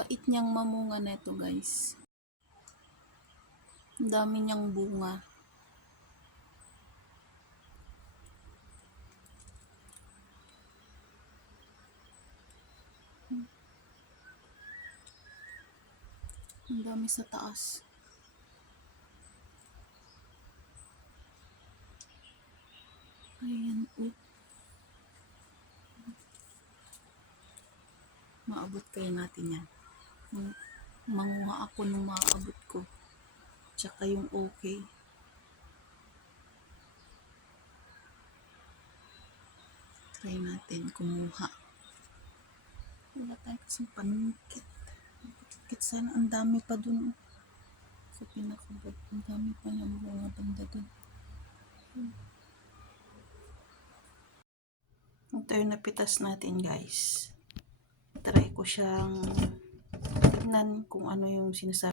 Bait niyang mamunga neto guys. Ang dami niyang bunga. Ang dami sa taas. Ayan po. Maabot kayo natin yan. Mang- Manguha ako ng maaabot ko. Tsaka yung okay. Try natin kumuha. Wala tayo kasing panungkit. Panungkit sana. Ang dami pa dun. oh. Sa pinakabag. Ang dami pa yung mga banda dun. Ito yung napitas natin guys. Try ko siyang tignan kung ano yung sinasabi